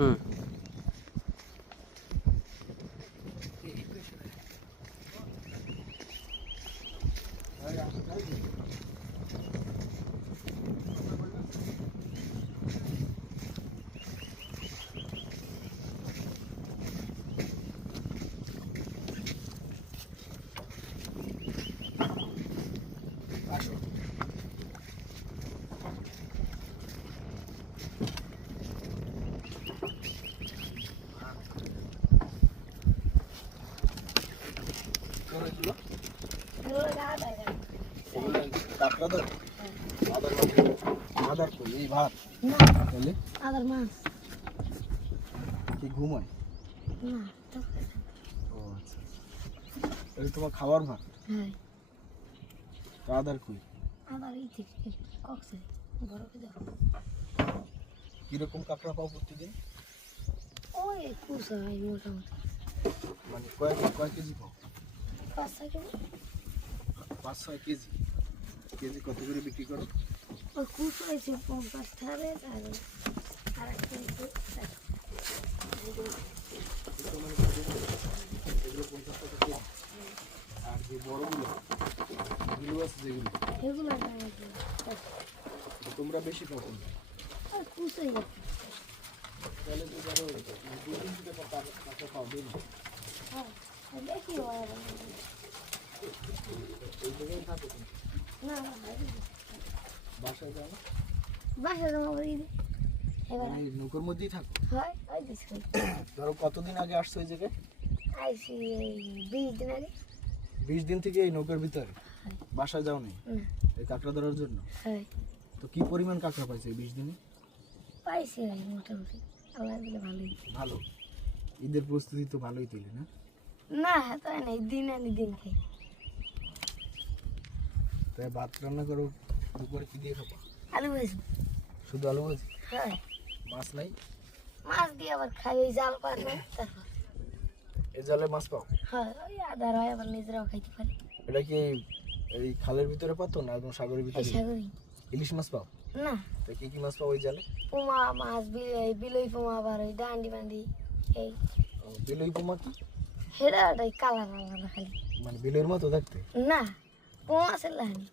হুম। আদার মাছ কি ঘুমায়? না ও আচ্ছা, এটা তোমার খাবার ভাত? হ্যাঁ আদার কই? আদার এই থেকে কক্সে বরফে দেখো কিরকম কাঁকড়া পাও প্রতিদিন? ওই কুসা হয় মোটামুটি মানে কয় কেজি পাও? 5-6 কেজি 5-6 কেজি। কেজি কত করে বিক্রি করো? ওই কুসা হয়েছে 50 টাকা আর একটা হচ্ছে আর যে বড়গুলো আছে যেগুলো এগুলো তোমরা বেশি পাও কোনটা? আর কুসাই যাচ্ছে তাহলে তো ধরো 2-3 টাকা কাঁকড়া পাও দিন। হ্যাঁ দেখি হয় এই জায়গায় থাকো না বাসায় যাও? বাসায় জমা করে দিই এবার এই নৌকোর মধ্যেই থাকো? হয় ওই দিচ্ছি ধরো কতদিন আগে আসছো এই জায়গায়? আইসি এই 20 দিন আগে 20 দিন থেকে এই নৌকার ভিতরে বাসায় যাও নি এই কাঁকড়া ধরার জন্য? হ্যাঁ তো কি পরিমাণ কাঁকড়া পাইছে এই 20 দিনে? পাইছি ভাই মোটামুটি আল্লাহ দিলে ভালোই ভালো। ঈদের প্রস্তুতি তো ভালোই তৈরি না? না তাই নাই দিন আনি দিন খাই তাই ভাত রান্না করো, দুপুরে কি দিয়ে খাবো? আলু ভাজি শুধু আলু ভাজি? হ্যাঁ মাছ নাই? মাছ দিয়ে আবার খাই ওই জাল পারবে তারপর এই জালে মাছ পাও? হ্যাঁ ওই আদার হয় আবার নিজেরাও খাইতে পারি এটা কি এই খালের ভিতরে পাতো না একদম সাগরের এই ভিতরে? সাগরই ইলিশ মাছ পাও? না তো কি কি মাছ পাও ওই জালে? পোমা মাছ বিলই পোমা আবার ওই ডান্ডি বান্ডি এই বিলই পোমা কি? হেরা ওটাই কালার আলাদা খালি মানে বিলের মতো দেখতে? না পোমা আছে লাহানি